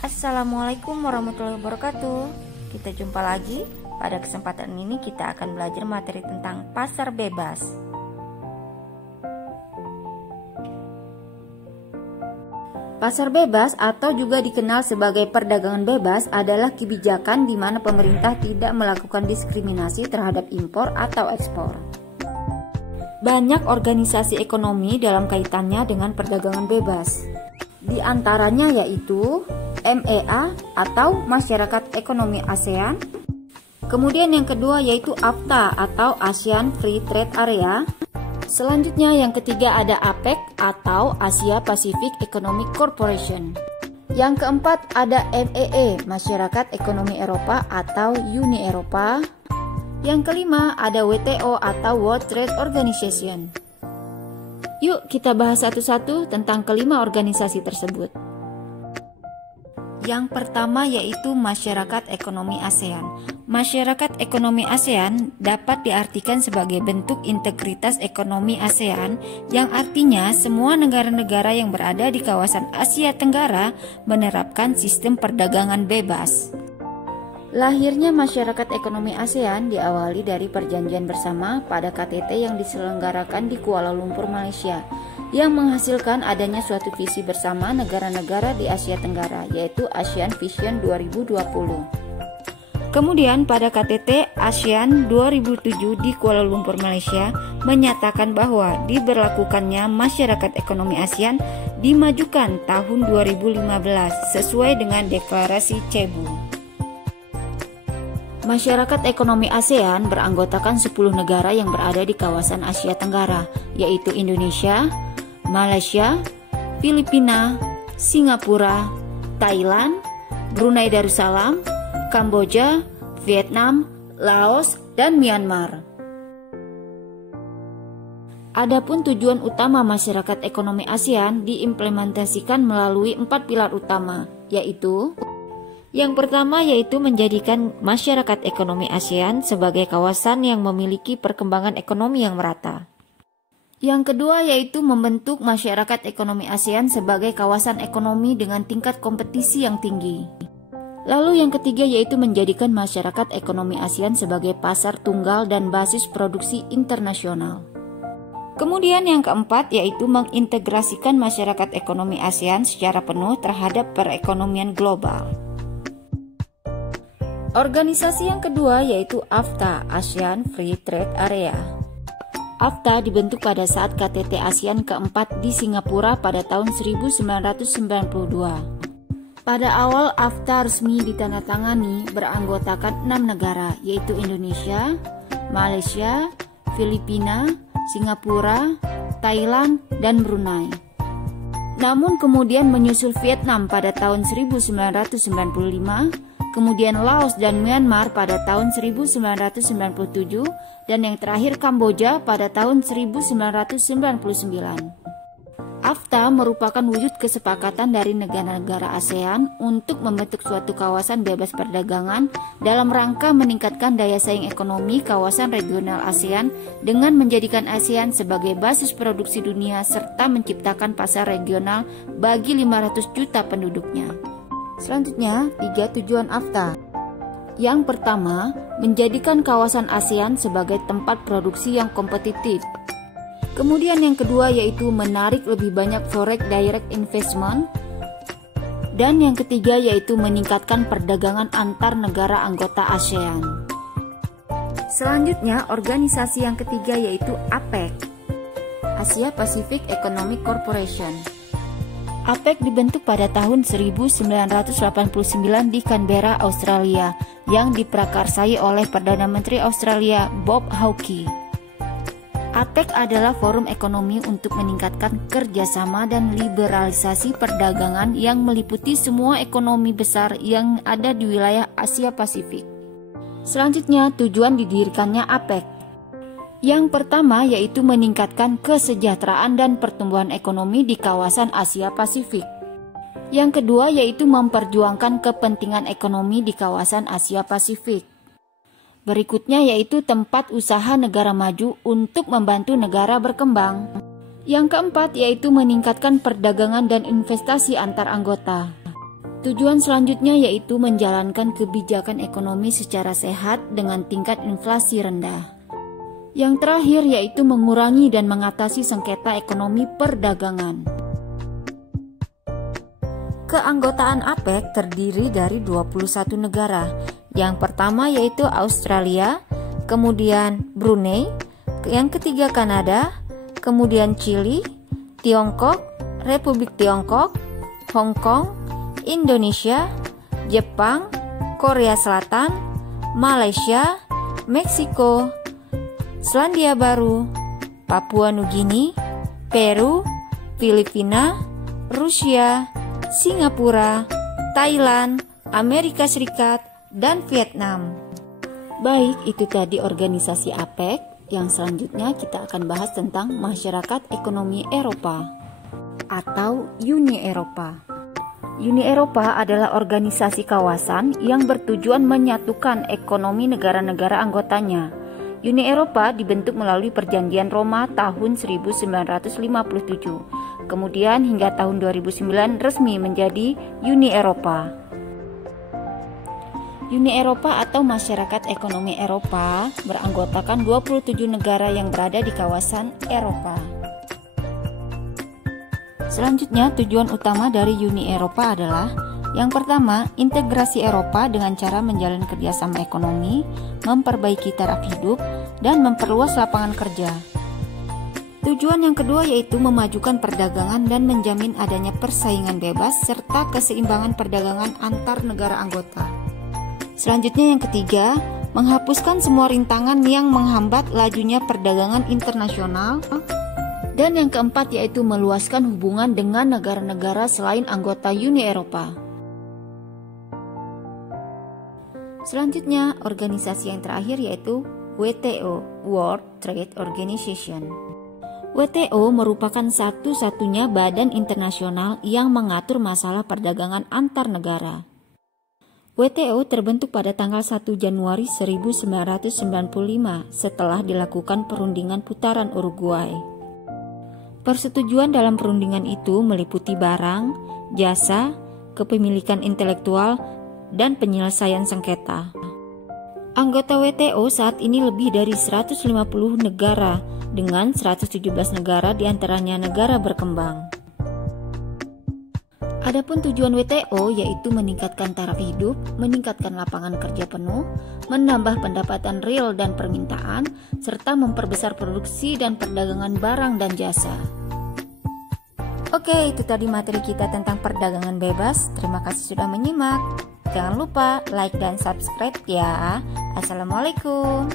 Assalamualaikum warahmatullahi wabarakatuh. Kita jumpa lagi. Pada kesempatan ini kita akan belajar materi tentang pasar bebas. Pasar bebas atau juga dikenal sebagai perdagangan bebas adalah kebijakan di mana pemerintah tidak melakukan diskriminasi terhadap impor atau ekspor. Banyak organisasi ekonomi dalam kaitannya dengan perdagangan bebas. Di antaranya yaitu MEA atau Masyarakat Ekonomi ASEAN. Kemudian yang kedua yaitu AFTA atau ASEAN Free Trade Area. Selanjutnya yang ketiga ada APEC atau Asia Pacific Economic Corporation. Yang keempat ada MEE, Masyarakat Ekonomi Eropa atau Uni Eropa. Yang kelima ada WTO atau World Trade Organization. Yuk kita bahas satu-satu tentang kelima organisasi tersebut. Yang pertama yaitu Masyarakat Ekonomi ASEAN. Masyarakat Ekonomi ASEAN dapat diartikan sebagai bentuk integritas ekonomi ASEAN yang artinya semua negara-negara yang berada di kawasan Asia Tenggara menerapkan sistem perdagangan bebas. Lahirnya Masyarakat Ekonomi ASEAN diawali dari perjanjian bersama pada KTT yang diselenggarakan di Kuala Lumpur, Malaysia, yang menghasilkan adanya suatu visi bersama negara-negara di Asia Tenggara, yaitu ASEAN Vision 2020. Kemudian pada KTT ASEAN 2007 di Kuala Lumpur, Malaysia, menyatakan bahwa diberlakukannya Masyarakat Ekonomi ASEAN dimajukan tahun 2015 sesuai dengan Deklarasi Cebu. Masyarakat Ekonomi ASEAN beranggotakan 10 negara yang berada di kawasan Asia Tenggara, yaitu Indonesia, Malaysia, Filipina, Singapura, Thailand, Brunei Darussalam, Kamboja, Vietnam, Laos, dan Myanmar. Adapun tujuan utama Masyarakat Ekonomi ASEAN diimplementasikan melalui 4 pilar utama, yaitu yang pertama yaitu menjadikan Masyarakat Ekonomi ASEAN sebagai kawasan yang memiliki perkembangan ekonomi yang merata. Yang kedua yaitu membentuk Masyarakat Ekonomi ASEAN sebagai kawasan ekonomi dengan tingkat kompetisi yang tinggi. Lalu yang ketiga yaitu menjadikan Masyarakat Ekonomi ASEAN sebagai pasar tunggal dan basis produksi internasional. Kemudian yang keempat yaitu mengintegrasikan Masyarakat Ekonomi ASEAN secara penuh terhadap perekonomian global. Organisasi yang kedua yaitu AFTA, ASEAN Free Trade Area. AFTA dibentuk pada saat KTT ASEAN keempat di Singapura pada tahun 1992. Pada awal AFTA resmi ditandatangani beranggotakan 6 negara yaitu Indonesia, Malaysia, Filipina, Singapura, Thailand, dan Brunei. Namun kemudian menyusul Vietnam pada tahun 1995, kemudian Laos dan Myanmar pada tahun 1997, dan yang terakhir Kamboja pada tahun 1999. AFTA merupakan wujud kesepakatan dari negara-negara ASEAN untuk membentuk suatu kawasan bebas perdagangan dalam rangka meningkatkan daya saing ekonomi kawasan regional ASEAN dengan menjadikan ASEAN sebagai basis produksi dunia serta menciptakan pasar regional bagi 500 juta penduduknya. Selanjutnya, 3 tujuan AFTA. Yang pertama, menjadikan kawasan ASEAN sebagai tempat produksi yang kompetitif. Kemudian yang kedua yaitu menarik lebih banyak foreign direct investment. Dan yang ketiga yaitu meningkatkan perdagangan antar negara anggota ASEAN. Selanjutnya, organisasi yang ketiga yaitu APEC, Asia Pacific Economic Corporation. APEC dibentuk pada tahun 1989 di Canberra, Australia, yang diprakarsai oleh Perdana Menteri Australia Bob Hawke. APEC adalah forum ekonomi untuk meningkatkan kerjasama dan liberalisasi perdagangan yang meliputi semua ekonomi besar yang ada di wilayah Asia Pasifik. Selanjutnya, tujuan didirikannya APEC. Yang pertama yaitu meningkatkan kesejahteraan dan pertumbuhan ekonomi di kawasan Asia Pasifik. Yang kedua yaitu memperjuangkan kepentingan ekonomi di kawasan Asia Pasifik. Berikutnya yaitu tempat usaha negara maju untuk membantu negara berkembang. Yang keempat yaitu meningkatkan perdagangan dan investasi antar anggota. Tujuan selanjutnya yaitu menjalankan kebijakan ekonomi secara sehat dengan tingkat inflasi rendah. Yang terakhir yaitu mengurangi dan mengatasi sengketa ekonomi perdagangan. Keanggotaan APEC terdiri dari 21 negara. Yang pertama yaitu Australia, kemudian Brunei, yang ketiga Kanada, kemudian Chili, Tiongkok, Republik Tiongkok, Hong Kong, Indonesia, Jepang, Korea Selatan, Malaysia, Meksiko, Selandia Baru, Papua Nugini, Peru, Filipina, Rusia, Singapura, Thailand, Amerika Serikat, dan Vietnam. Baik, itu tadi organisasi APEC. Yang selanjutnya kita akan bahas tentang Masyarakat Ekonomi Eropa atau Uni Eropa. Uni Eropa adalah organisasi kawasan yang bertujuan menyatukan ekonomi negara-negara anggotanya. Uni Eropa dibentuk melalui Perjanjian Roma tahun 1957. Kemudian hingga tahun 2009 resmi menjadi Uni Eropa. Uni Eropa atau Masyarakat Ekonomi Eropa beranggotakan 27 negara yang berada di kawasan Eropa. Selanjutnya, tujuan utama dari Uni Eropa adalah yang pertama, integrasi Eropa dengan cara menjalin kerjasama ekonomi, memperbaiki taraf hidup, dan memperluas lapangan kerja. Tujuan yang kedua yaitu memajukan perdagangan dan menjamin adanya persaingan bebas serta keseimbangan perdagangan antar negara anggota. Selanjutnya yang ketiga, menghapuskan semua rintangan yang menghambat lajunya perdagangan internasional. Dan yang keempat yaitu meluaskan hubungan dengan negara-negara selain anggota Uni Eropa. Selanjutnya, organisasi yang terakhir yaitu WTO, World Trade Organization. WTO merupakan satu-satunya badan internasional yang mengatur masalah perdagangan antar negara. WTO terbentuk pada tanggal 1 Januari 1995 setelah dilakukan perundingan putaran Uruguay. Persetujuan dalam perundingan itu meliputi barang, jasa, kepemilikan intelektual, dan penyelesaian sengketa. Anggota WTO saat ini lebih dari 150 negara dengan 117 negara diantaranya negara berkembang. Adapun tujuan WTO yaitu meningkatkan taraf hidup, meningkatkan lapangan kerja penuh, menambah pendapatan real dan permintaan, serta memperbesar produksi dan perdagangan barang dan jasa. Oke, itu tadi materi kita tentang perdagangan bebas. Terima kasih sudah menyimak. Jangan lupa like dan subscribe ya. Assalamualaikum.